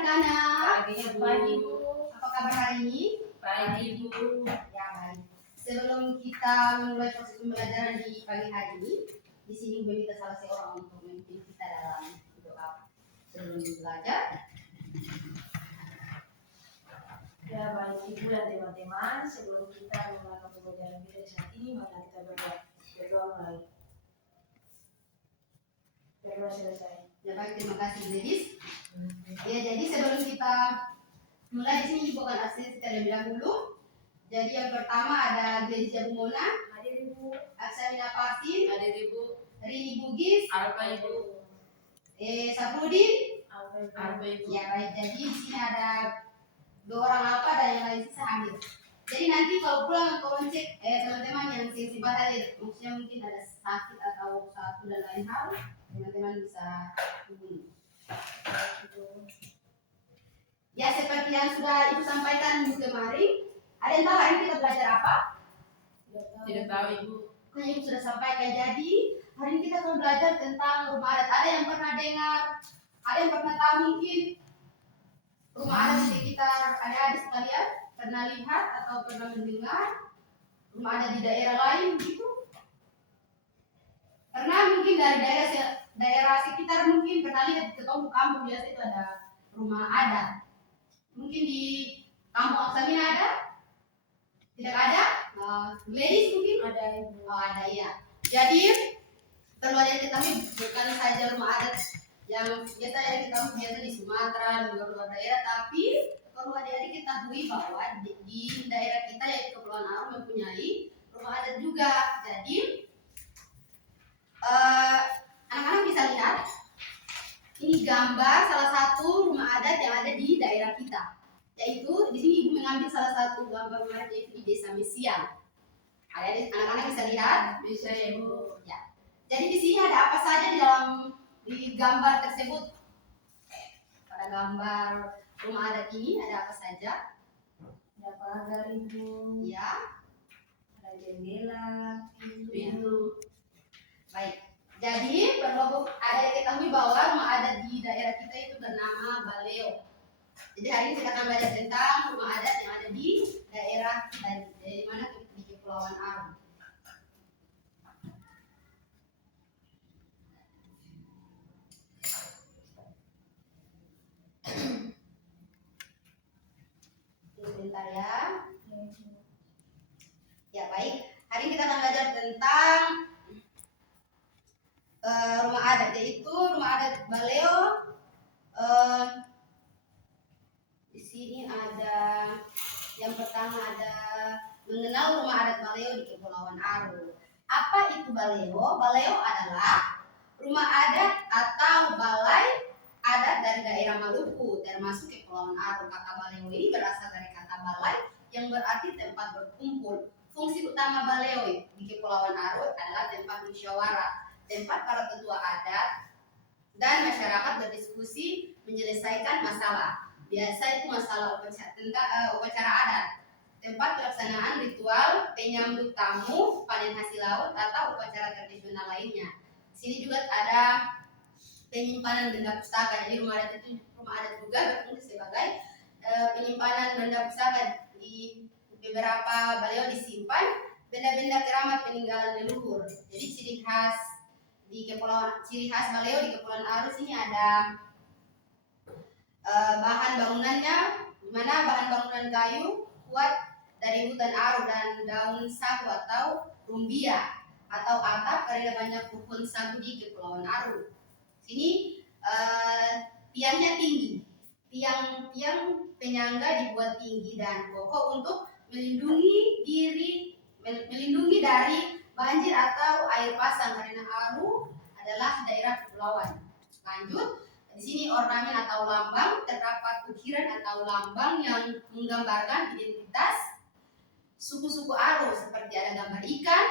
anak-anak. Pagi, Bu. Apa kabar hari ini? Pagi, Bu. Ya, baik. Sebelum kita memulai proses pembelajaran di pagi hari ini, di sini Bu minta salah seorang untuk memimpin kita dalam doa sebelum belajar. Ya, baik Ibu dan teman-teman, sebelum kita memulai pembelajaran kita saat ini, mari kita berdoa mulai. Berdoa selesai. Ya, baik, terima kasih Dedis. Ya, jadi sebelum kita mulai di sini Ibu akan absen terlebih dahulu. Jadi yang pertama ada Glezia Bumona, Hadir Ibu. Aksamina Partin, Hadir Ibu. Rini Bugis, Apa Ibu? Saprudin. Apa Ibu? Ya, baik. Jadi di sini ada 2 orang alfa dan yang lain sisa hadir. Jadi nanti kalau pulang tolong cek teman-teman yang sensitif hadir, maksudnya mungkin ada sakit atau satu dan lain hal, teman-teman bisa hubungi. Ya, seperti yang sudah Ibu sampaikan minggu kemarin, ada yang tahu hari ini kita belajar apa? Tidak tahu Ibu. Pokoknya Ibu sudah sampaikan. Jadi hari ini kita akan belajar tentang rumah adat. Ada yang pernah dengar, ada yang pernah tahu mungkin rumah adat di sekitar adik-adik sekalian, pernah lihat atau pernah mendengar rumah adat di daerah lain gitu? Pernah mungkin dari daerah sekitar mungkin pernah lihat di kampung biasa itu ada rumah adat. Mungkin di kampung Aksamina ada? Tidak ada? Gladys mungkin? Ada Ibu. Oh, ada ya. Jadi perlu ada yang ketahui bukan saja rumah adat yang biasa ada kita biasa di Sumatera, di luar daerah, tapi perlu adik-adik ketahui bahwa di daerah kita yaitu Kepulauan Aru mempunyai rumah adat juga. Jadi anak-anak bisa lihat ini gambar salah satu rumah adat yang ada di daerah kita. Yaitu di sini Ibu mengambil salah satu gambar rumah adat yaitu di Desa Mesiang. Anak-anak bisa lihat? Bisa ya Ibu. Ya. Jadi di sini ada apa saja di gambar tersebut? Pada gambar rumah adat ini ada apa saja? Ada pagar Ibu. Ya. Ada jendela, Pintu. Baik. Jadi perlu ada yang ketahui bahwa rumah adat di daerah kita itu bernama Baleo. Jadi hari ini kita akan belajar tentang rumah adat yang ada di daerah dari mana di Kepulauan Aru. Sebentar ya. Ya, baik. Hari ini kita akan belajar tentang rumah adat, yaitu rumah adat Baleo. Di sini ada yang pertama ada mengenal rumah adat Baleo di Kepulauan Aru. Apa itu Baleo? Baleo adalah rumah adat atau balai adat dari daerah Maluku, termasuk Kepulauan Aru. Kata Baleo ini berasal dari kata balai yang berarti tempat berkumpul. Fungsi utama Baleo di Kepulauan Aru adalah tempat musyawarah, tempat para tetua adat dan masyarakat berdiskusi menyelesaikan masalah. Biasa itu masalah upacara adat, tempat pelaksanaan ritual penyambut tamu, panen hasil laut atau upacara tradisional lainnya. Di sini juga ada penyimpanan benda pustaka. Jadi rumah adat juga berfungsi sebagai penyimpanan benda pustaka. Di beberapa Baleo disimpan benda-benda keramat peninggalan leluhur. Jadi ciri khas Baleo di Kepulauan Aru sini ada bahan bangunannya, di mana bahan bangunan kayu kuat dari hutan Aru dan daun sagu atau rumbia atau atap karena banyak pohon sagu di Kepulauan Aru. Sini tiangnya tinggi, tiang penyangga dibuat tinggi dan kokoh untuk melindungi dari banjir atau air pasang karena Aru adalah daerah kepulauan. Lanjut, di sini ornamen atau lambang, terdapat ukiran atau lambang yang menggambarkan identitas suku-suku Aru seperti ada gambar ikan,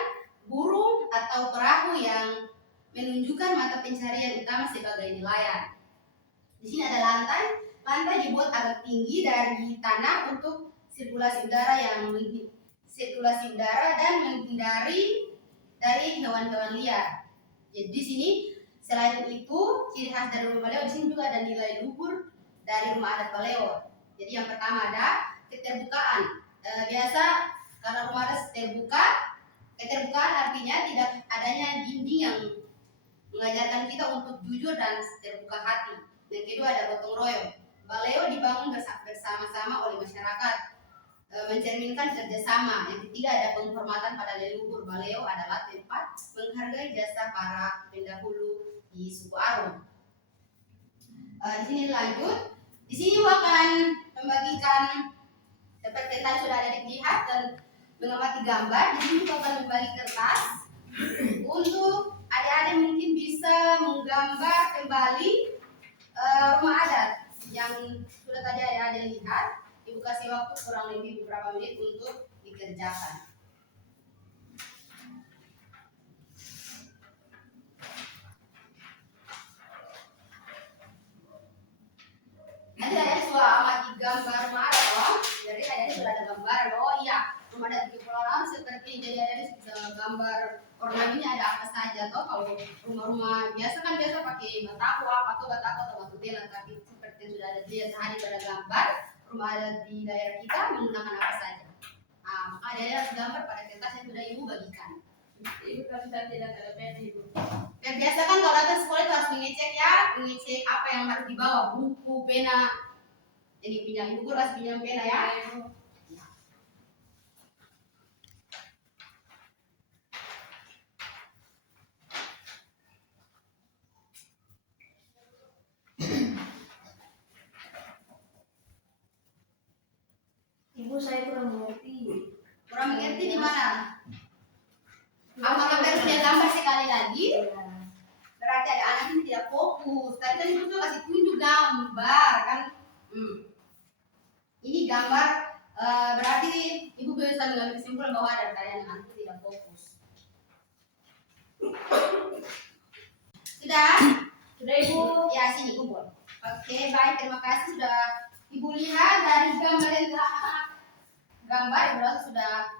burung atau perahu yang menunjukkan mata pencarian utama sebagai nelayan. Di sini ada lantai dibuat agak tinggi dari tanah untuk sirkulasi udara dan menghindari dari hewan-hewan liar. Jadi di sini selain itu ciri khas dari rumah Baleo di sini juga ada nilai luhur dan dari rumah adat Baleo. Jadi yang pertama ada keterbukaan. Biasa kalau rumah adat terbuka, keterbukaan artinya tidak adanya dinding yang mengajarkan kita untuk jujur dan terbuka hati. Yang kedua ada gotong royong. Baleo dibangun bersama-sama oleh masyarakat, mencerminkan kerjasama. Yang ketiga ada penghormatan pada leluhur. Baleo adalah tempat menghargai jasa para pendahulu di suku Arum. Di sini lanjut. Di sini akan membagikan seperti tadi sudah ada dilihat dan mengamati gambar. Di sini akan membagi kertas untuk adik-adik mungkin bisa menggambar kembali rumah adat yang sudah tadi adik-adik lihat. Ibu kasih waktu kurang lebih beberapa menit untuk dikerjakan. Nanti ada suara amati gambar rumah adat, oh. Jadi adik-adik sudah ada gambaran. Oh iya, rumah adat di Kepulauan Arum seperti jadi adik-adik bisa gambar ornamentnya ada apa saja. Toh kalau rumah-rumah biasa kan biasa pakai batako atau batu tela, tapi seperti yang sudah ada lihat tadi pada gambar rumah adat di daerah kita menggunakan apa saja. Nah, maka adik-adik harus gambar pada kertas yang sudah ibu bagikan. Ibu kan tidak ada pena ibu. Dan biasa kan kalau datang sekolah itu harus mengecek apa yang harus dibawa, buku, pena. Jadi pinjam ibu guru harus pinjam pena ya. Ibu saya kurang mengerti. Kurang mengerti di mana? Apakah baru dia gambar sekali lagi? Berarti ada anak ini tidak fokus. Tadi kan ibu tuh kasih tunjuk gambar kan? Ini gambar berarti ibu bisa mengambil kesimpulan bahwa ada kalian anak tidak fokus. Sudah? Sudah ibu. Ya sini kumpul. Oke baik, terima kasih sudah ibu lihat dari gambar yang telah gambar. Berarti sudah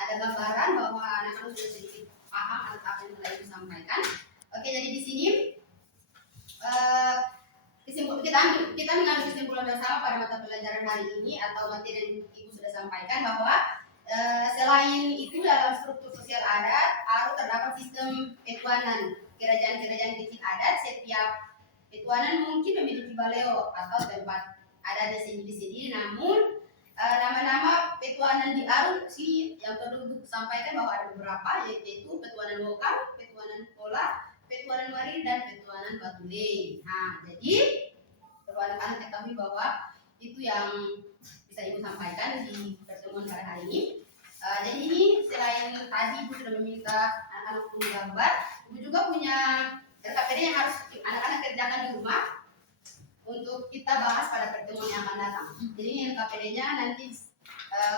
ada gambaran bahwa anak-anak sudah sedikit paham atas apa yang telah ibu sampaikan. Oke, jadi di sini kita mengambil kesimpulan bersama pada mata pelajaran hari ini atau materi yang ibu sudah sampaikan bahwa selain itu dalam struktur sosial adat Arum terdapat sistem petuanan kerajaan-kerajaan kecil adat. Setiap petuanan mungkin memiliki baleo atau tempat adatnya sendiri-sendiri, namun nama-nama petuanan di Arum sih yang perlu sampaikan bahwa ada beberapa, yaitu petuanan lokal, petuanan pola, petuanan mari, dan petuanan batule. Nah, jadi perlu anak-anak ketahui bahwa itu yang bisa ibu sampaikan di pertemuan pada hari ini. Jadi ini selain tadi ibu sudah meminta anak-anak menggambar, ibu juga punya LKPD yang harus anak-anak kerjakan di rumah untuk kita bahas pada pertemuan yang akan datang. Jadi LKPD-nya nanti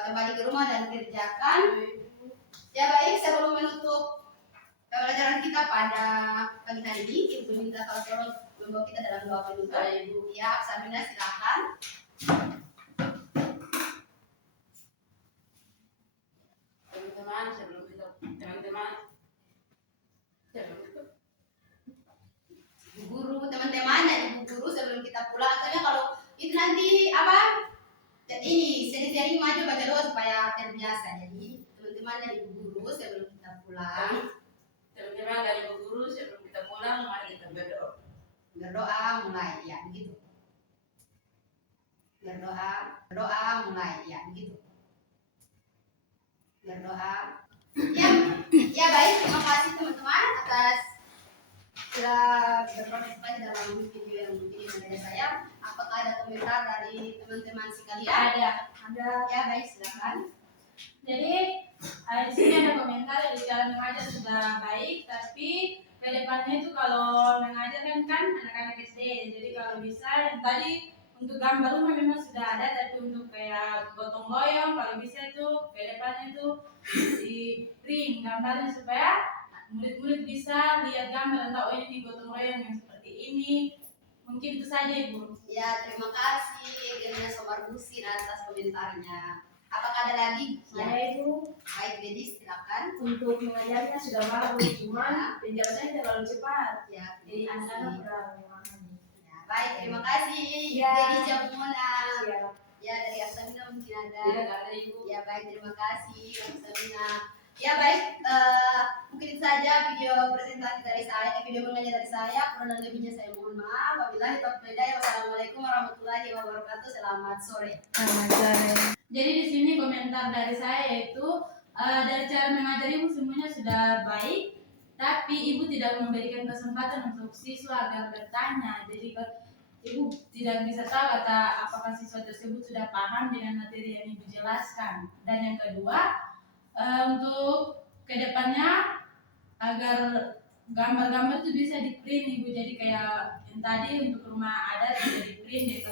kembali ke rumah dan kerjakan. Ya baik, sebelum menutup pembelajaran kita pada pagi hari ini, ibu minta kalau tolong membawa kita dalam doa penutup. Ibu ya, Sabina silakan. Teman-teman sebelum Guru, teman-teman dan ibu guru sebelum kita pulang, soalnya kalau itu nanti apa ini sering-sering maju baca doa supaya terbiasa. Jadi teman-teman dan ibu guru sebelum kita pulang, teman-teman dari ibu guru sebelum kita pulang mari kita berdoa mulai ya begitu. Berdoa mulai ya begitu. Berdoa ya baik, terima kasih teman-teman atas sudah berpartisipasi dalam video yang dari saya. Apakah ada komentar dari teman-teman sekalian? Ada. Ya baik, silakan. Jadi di sini ada komentar di dalam mengajar sudah baik, tapi ke depannya itu kalau mengajar kan anak-anak SD. Jadi kalau bisa yang tadi untuk gambar rumah memang sudah ada, tapi untuk kayak gotong royong kalau bisa itu ke depannya itu di print gambarnya supaya murid-murid bisa lihat gambar atau ini gotong royong yang seperti ini. Mungkin itu saja ibu. Ya terima kasih Genia Somarbusin atas komentarnya. Apakah ada lagi? Saya ibu. Baik Dedis, silakan. Untuk mengajarnya sudah bagus, cuman penjelasannya terlalu cepat. Ya, Jadi anak-anak kurang memahami. Ya, baik, terima kasih. Ya. Jadi Jamuna. Siap. Ya, dari Aksamina mungkin ada. Tidak ada ibu. Ya baik, terima kasih Aksamina. Ya baik, mungkin itu saja video presentasi dari saya, video mengajar dari saya. Kurang dan lebihnya saya mohon maaf. Wabillahi taufiq wal hidayah. Wassalamualaikum warahmatullahi wabarakatuh. Selamat sore. Jadi di sini komentar dari saya yaitu dari cara mengajar ibu semuanya sudah baik, tapi ibu tidak memberikan kesempatan untuk siswa agar bertanya. Jadi ibu tidak bisa tahu apakah siswa tersebut sudah paham dengan materi yang ibu jelaskan. Dan yang kedua, untuk kedepannya agar gambar-gambar itu bisa di print ibu, jadi kayak yang tadi untuk rumah adat bisa di print, jadi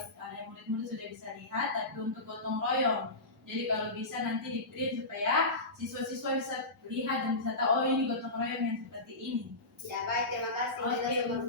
murid-murid sudah bisa lihat. Tapi untuk gotong royong, jadi kalau bisa nanti di print supaya siswa-siswa bisa lihat dan bisa tahu, oh ini gotong royong yang seperti ini. Ya baik, terima kasih. Oke. Kita semua